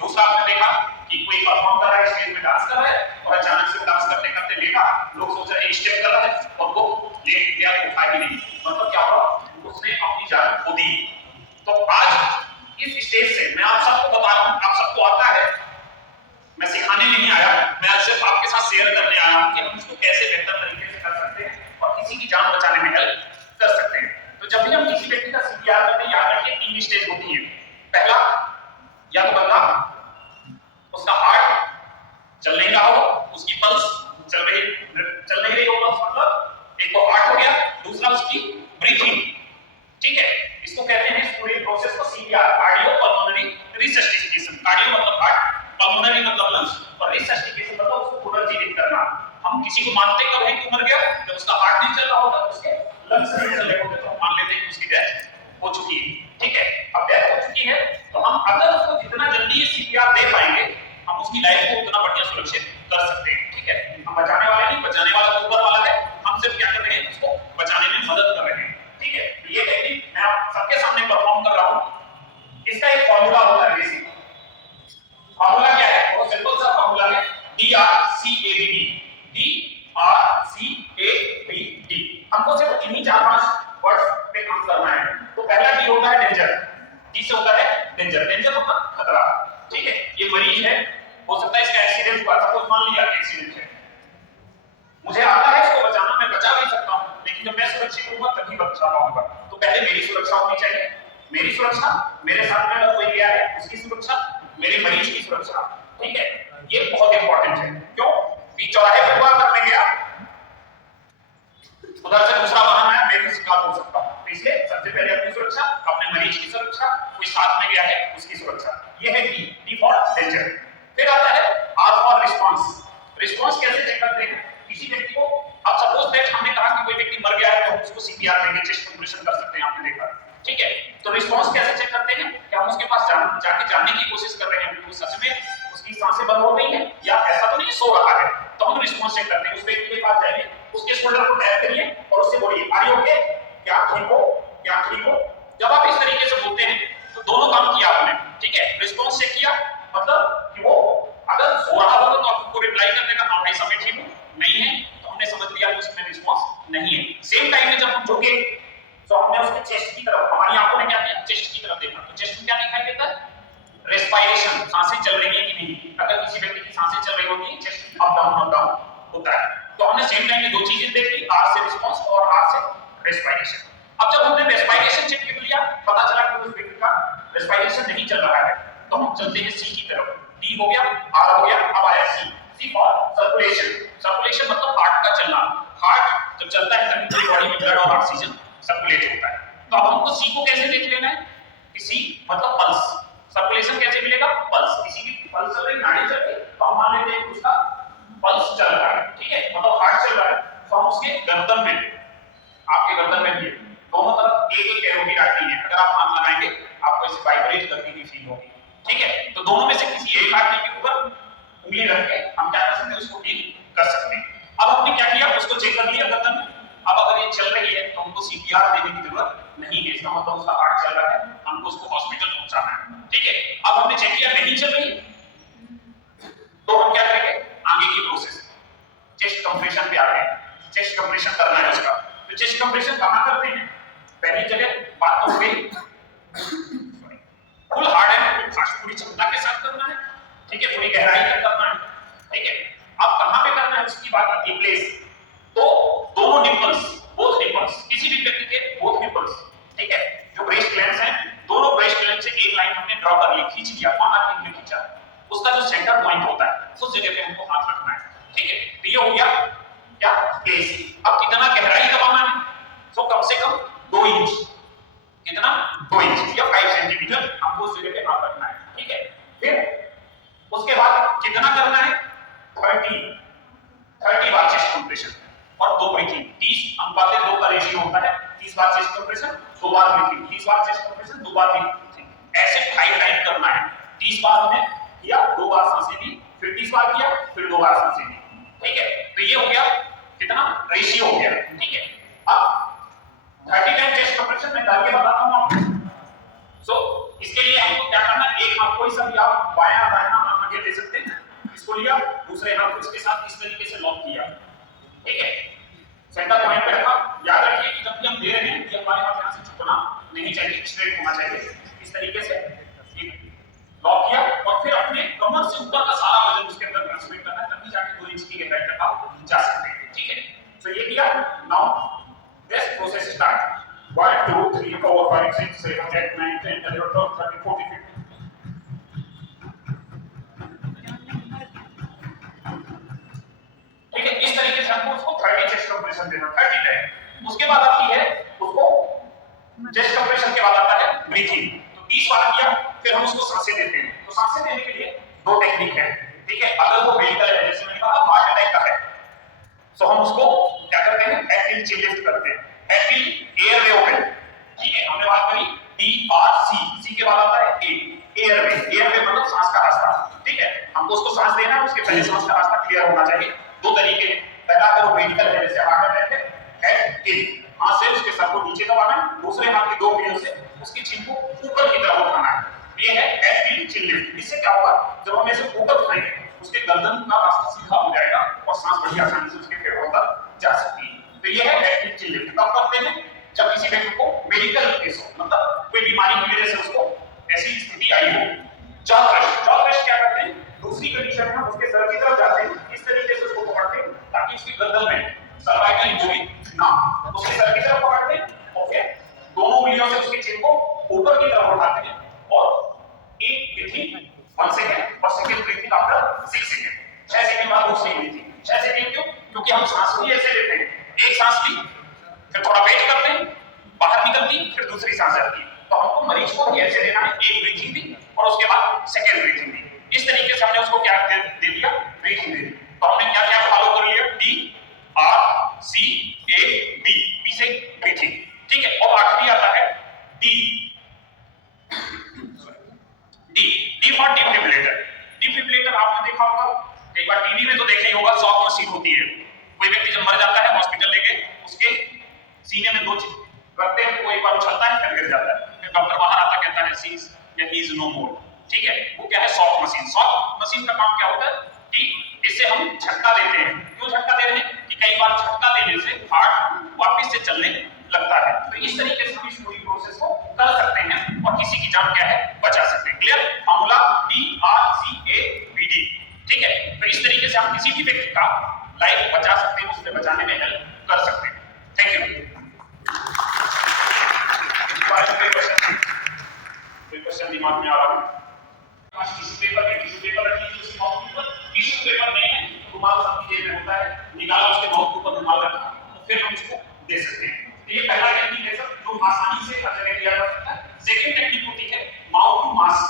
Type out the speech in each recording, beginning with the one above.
दूसरा आपने देखा कि कोई परफॉर्म कर रहा है, स्टेज में डांस कर रहा है और अचानक से डांस करते करते लेटा, लोग सोच रहे हैं स्टेप कर रहा है और वो लेट गया, उठा ही नहीं, मतलब क्या हुआ, उसने अपनी जान खो दी। तो आज इस स्टेज से मैं आप सबको बता रहा हूं, आप सबको आता है, मैं सिखाने नहीं आया, मैं आज सिर्फ आपके साथ शेयर करने आया हूं कि हम इसको कैसे बेहतर तरीके से कर सकते हैं और किसी की जान बचाने में हेल्प कर सकते हैं। तो जब भी हम किसी व्यक्ति का सीपीआर करते हैं, याद रखिए 3 स्टेज होती है। पहला, या तो बंदा उसका हार्ट चल नहीं रहा हो, उसकी पल्स चल नहीं रही हो, मतलब एक तो हार्ट हो गया, दूसरा उसकी ब्रीथिंग, ठीक है, इसको कहते हैं इस पूरे प्रोसेस को सीपीआर, कार्डियो पल्मोनरी रिसस्टिकेशन। कार्डियो मतलब हार्ट, पल्मोनरी मतलब लंग्स और रिसस्टिकेशन मतलब उसको पुनर्जीवित करना। हम किसी को मानते कब है कि मर गया, जब उसका हार्ट नहीं चल रहा होगा, उसके लंग्स नहीं चल रहे होंगे, तो मान लेते हैं कि उसकी डेथ हो चुकी है, ठीक है। अब डेथ हो चुकी है तो हम अगर उसको जितना जल्दी सीपीआर दे पाएंगे, हम उसकी लाइफ को उतना बढ़िया सुरक्षित कर सकते हैं, ठीक है। हम बचाने वाले नहीं, बचाने वाला तो ऊपर वाला है, हम सिर्फ क्या कर रहे हैं, उसको बचाने में मदद कर रहे हैं, ठीक है। ये टेक्निक मैं आप सबके सामने परफॉर्म कर रहा हूं। इसका एक फार्मूला होता है, बेसिक फार्मूला क्या है, बहुत सिंपल सा फार्मूला है, DRCABD, DRCABD। हमको सिर्फ इन्हीं 4-5 वर्ड्स पे काम करना है। तो पहला डी होता है डेंजर, डी से होता है डेंजर, डेंजर मतलब खतरा, ठीक है। ये मरीज है, हो सकता है इसका एक्सीडेंट हुआ, सपोज मान लिया एक्सीडेंट है, मुझे आता है इसको बचाना, मैं बचा भी सकता हूं, लेकिन जब मैं सुरक्षित होऊंगा तभी बचा पाऊंगा। तो पहले मेरी सुरक्षा होनी चाहिए, मेरी सुरक्षा, मेरे साथ में अगर कोई गया है उसकी सुरक्षा, मेरे मरीज की सुरक्षा, ठीक है। ये बहुत इंपॉर्टेंट है। क्यों? बीच चौराहे पर हुआ, करने गया, उधर से दूसरा वाहन आया, मैं भी शिकार हो सकता हूं। तो इसलिए सबसे पहले अपनी सुरक्षा, अपने मरीज की सुरक्षा, कोई साथ में गया है उसकी सुरक्षा, ये है डी फॉर डेंजर। फिर आता है आर फॉर रिस्पांस। रिस्पांस कैसे चेक करते हैं किसी व्यक्ति को, अब सपोज दैट हमने कहा कि कोई व्यक्ति मर गया है तो हम उसको सीपीआर देंगे, चेस्ट कंप्रेशन कर सकते हैं, आपने देखा, ठीक है। तो रिस्पांस कैसे चेक करते हैं कि हम उसके पास जाके जानने की कोशिश कर रहे हैं कि वो सच में उसकी सांसें बंद हो गई हैं या ऐसा तो नहीं सो रहा है, तो हम रिस्पांस चेक करते हैं। उस व्यक्ति के पास जाइए, उसके शोल्डर को टैप करिए और उससे बोलिए आर यू ओके, क्या ठीक हो, क्या ठीक हो। जब आप इस तरीके से बोलते हैं तो दोनों काम किया आपने, ठीक है। रिस्पांस चेक किया, मतलब कि वो अगर सो रहा होगा तो आपको रिप्लाई करने का, हाँ भाई सब ठीक हूं, नहीं है तो हमने समझ लिया कि उसमें रिस्पांस नहीं है। सेम टाइम में जब हम झुके तो हमने उसके चेस्ट की तरफ, हमारी आंखों ने क्या किया, चेस्ट की तरफ देखा, तो चेस्ट में क्या दिखाई देता है, रेस्पिरेशन, सांसें चल रही है कि नहीं। अगर किसी व्यक्ति की सांसें चल रही होती है, चेस्ट अप डाउन होता है। तो हमने सेम टाइम में दो चीजें देख ली, आर से रिस्पांस और आर से रेस्पिरेशन। अब जब हमने रेस्पिरेशन चेक कर लिया, पता चला कि उस व्यक्ति का रेस्पिरेशन नहीं चल रहा है, तो हम चलते हैं सी की तरफ। डी हो गया, आर हो गया, अब आया सी फॉर सर्कुलेशन। सर्कुलेशन मतलब हार्ट का चलना। हार्ट जब चलता है तभी पूरी बॉडी में ब्लड और ऑक्सीजन सर्कुलेट होता है। तो अब हमको सी को कैसे देख लेना है कि सी मतलब पल्स। सर्कुलेशन कैसे मिलेगा, पल्स, किसी की पल्स चल रही, नाड़ी चल रही, तो हम मान लेते हैं कि उसका पल्स चल रहा है, ठीक है, मतलब हार्ट चल रहा है। तो हम उसके गर्दन में, आपके गर्दन में भी दोनों तरफ एक कैरोटीड आर्टरी है, अगर आप हाथ लगाएंगे आपको इसे वाइब्रेट करती हुई फील होगी, ठीक है। तो दोनों में से किसी एक आर्टरी के ऊपर उंगली रख के हम क्या कर सकते हैं, उसको फील कर सकते हैं। अब हमने क्या किया, उसको चेक कर लिया गर्दन में। अब अगर ये चल रही है तो हमको सीपीआर देने की जरूरत नहीं है, इसका मतलब उसका हार्ट चल रहा है, हमको उसको हॉस्पिटल पहुंचाना है, ठीक है। अब हमने चेक किया नहीं चल रही, तो हम क्या करेंगे, आगे की प्रोसेस चेस्ट कंप्रेशन पे आ गए। चेस्ट कंप्रेशन करना है उसका, तो चेस्ट कंप्रेशन कहां करते हैं, पहली जगह बात तो हो गई, फुल हार्ड एंड फास्ट, पूरी क्षमता के साथ करना है, ठीक है, पूरी गहराई तक करना है, ठीक है। अब कहां पे करना है उसकी बात आती है, प्लेस। तो दोनों निपल्स, बोथ निपल्स, किसी भी व्यक्ति के बोथ निपल्स, ठीक है, जो ब्रेस्ट ग्लैंड्स हैं, दोनों ब्रेस्ट ग्लैंड से एक लाइन हमने ड्रॉ कर ली, खींच लिया, माना कि हमने खींचा, उसका जो सेंटर पॉइंट होता है उस जगह पे हमको हाथ रखना है, ठीक है। तो ये हो गया क्या, प्लेस। अब कितना गहराई दबाना है, तो कम से कम 2 इंच, कितना, 2 इंच या 5 सेंटीमीटर हमको उस जगह पे हाथ रखना है, ठीक है। फिर उसके बाद कितना करना है, 30 बार चेस्ट कंप्रेशन और 2 ब्रीथिंग। 30:2 का रेशियो होता है, 30 बार चेस्ट कंप्रेशन, 2 बार ब्रीथिंग, 30 बार चेस्ट कंप्रेशन, 2 बार ब्रीथिंग, ऐसे 5 टाइम करना है। 30 बार हमने किया, 2 बार सांसें ली, फिर 30 बार किया, फिर 2 बार सांसें ली, ठीक है। तो ये हो गया कितना, रेशियो हो गया, ठीक है। अब 30 टाइम चेस्ट कंप्रेशन में करके बताता हूं आपको। सो इसके लिए हमको क्या करना है, एक हाथ कोई सा भी आप बायां दायां हाथ आगे ले सकते हैं, इसको लिया, दूसरे हाथ को इसके साथ इस तरीके से लॉक किया, ठीक है, सेंटर पॉइंट पे रखा। याद रखिए कि जब भी हम दे रहे हैं कि हमारे हाथ यहां से झुकना नहीं चाहिए, स्ट्रेट होना चाहिए, इस तरीके से लॉक किया और फिर अपने कमर से ऊपर का सारा वजन उसके अंदर ट्रांसमिट करना है, तभी जाके 2 इंच की गहराई तक आप जा सकते हैं, ठीक है। सो ये किया, नाउ this process start 1 2 3 4 5 6 7 8 9 10 11 12 13 14 15। ठीक है, इस तरीके से हमको उसको 30 चेस्ट कंप्रेशन देना, 30 टाइम। उसके बाद आती है उसको चेस्ट कंप्रेशन के बाद आता है ब्रीथिंग। तो 30 बार किया, फिर हम उसको सांसें देते हैं। तो सांसें देने के लिए 2 टेक्निक है, ठीक है। अगर वो मेडिकल है, जैसे मैंने कहा हार्ट अटैक का है, तो हम उसको क्या करते हैं, एक्टिव चिल लिफ्ट करते हैं, एक्टिव एयरवे ओपन, ठीक है। हमने बात करी डी आर सी, सी के बाद आता है ए, एयरवे, एयरवे मतलब सांस का रास्ता, ठीक है। हमको उसको सांस देना है, उसके पहले सांस का रास्ता क्लियर होना चाहिए। 2 तरीके, पहला तो मेडिकल है, जैसे हार्ट अटैक है, हेड इन, हाथ से उसके सर को नीचे दबाना है, दूसरे हाथ की 2 उंगलियों से उसकी चिन को ऊपर की तरफ उठाना है, ये है एक्टिव चिल लिफ्ट। इससे क्या होगा, जब हम इसे ऊपर उठाएंगे उसके गर्दन का रास्ता सीधा हो जाएगा और सांस बड़ी आसानी से उसके फेफड़ों तक जा सकती है। तो ये है एक्टिव चिल लिफ्ट। कब करते हैं, जब किसी व्यक्ति को मेडिकल केस हो, मतलब कोई बीमारी की वजह से उसको ऐसी स्थिति आई हो। जॉ थ्रस्ट क्या करते हैं, दूसरी कंडीशन में हम उसके सर की तरफ जाते हैं, इस तरीके से उसको पकड़ते हैं ताकि उसकी गर्दन में सर्वाइकल इंजरी ना, उसके सर की तरफ पकड़ते हैं, ओके, दोनों उंगलियों से उसकी चिन को ऊपर की तरफ उठाते हैं और एक ब्रीथिंग 1 सेकंड और second breathing after 6 second, 6 second बाद दूसरी ब्रीथिंग। 6 सेकंड क्यों, क्योंकि हम सांस भी ऐसे लेते हैं, एक सांस ली, फिर थोड़ा वेट करते हैं, बाहर निकलती, फिर दूसरी सांस आती है। तो हमको मरीज को ऐसे देना है, एक ब्रीथिंग दी और उसके बाद सेकंड ब्रीथिंग दी। इस तरीके से हमने उसको क्या दे दिया, ब्रीथिंग दे दी। तो हमने क्या क्या फॉलो कर लिया, D R C A B, B से ब्रीथिंग, ठीक है। और आखिरी आता है D, D for defibrillator. Defibrillator आपने देखा होगा, कई बार टीवी में तो देखा ही होगा, शॉक मशीन होती है। कोई व्यक्ति जब मर जाता है हॉस्पिटल लेके, उसके सीने में 2 चीज रखते हैं, वो एक बार उछलता है फिर गिर जाता है, फिर डॉक्टर बाहर आता कहता है सी इज नो मोर, ठीक है। वो क्या है, शॉक मशीन। शॉक मशीन का काम क्या होता है कि इससे हम झटका देते हैं। क्यों झटका दे रहे हैं, कि कई बार झटका देने से हार्ट वापस से चलने लगता है। तो इस तरीके से हम इस पूरी प्रोसेस को कर सकते हैं और किसी की जान क्या है, बचा सकते हैं। Clear, formula D R C A B D, ठीक है। तो इस तरीके से हम किसी भी व्यक्ति का लाइफ बचा सकते हैं, उसमें बचाने में हेल्प कर सकते हैं। Thank you. कोई क्वेश्चन दिमाग में आ रहा है, टिश्यू पेपर है, टिश्यू पेपर रखिए उसके माउथ के ऊपर, टिश्यू पेपर नहीं है तो रुमाल सबकी जेब में होता है, निकाला उसके माउथ के ऊपर रुमाल रखा, तो फिर हम इसको दे सकते हैं। तो ये पहला टेक्निक है सर, जो आसानी से हर जगह दिया जा सकता है। सेकंड टेक्निक होती है माउथ टू मास्क।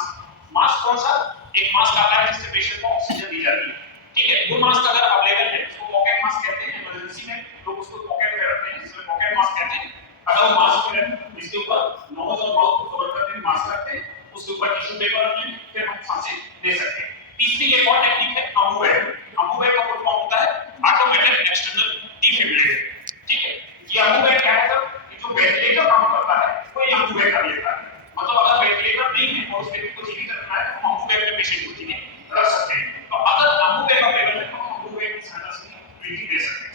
मास्क कौन सा, एक मास्क आता है जिससे पेशेंट को ऑक्सीजन दी जाती है, ठीक है। वो मास्क अगर अवेलेबल है, उसको पॉकेट मास्क कहते हैं, इमरजेंसी में लोग उसको पॉकेट में रखते हैं, इसलिए पॉकेट मास्क कहते हैं। अगर वो मास्क है इसके ऊपर नोज और माउथ को कवर करते हैं, मास्क रखते हैं, उसके ऊपर टिश्यू पेपर रखते हैं, फिर हम सांसें ले सकते हैं। तीसरी एक और टेक्निक है अम्बुबैक। अम्बुबैक का फुल फॉर्म होता है ऑटोमेटिक एक्सटर्नल डिफिब्रिलेटर, ठीक है। ये अम्बुबैक क्या है सर, ये जो वेंटिलेटर काम करता है वो ये अम्बुबैक कर लेता है। मतलब अगर वेंटिलेटर नहीं है और उस व्यक्ति को जीवित रखना है तो हम अम्बुबैक में पेशेंट को जीवित रख सकते हैं। तो अगर अम्बुबैक अवेलेबल है तो हम अम्बुबैक की सहायता से ब्रीथिंग दे सकते हैं।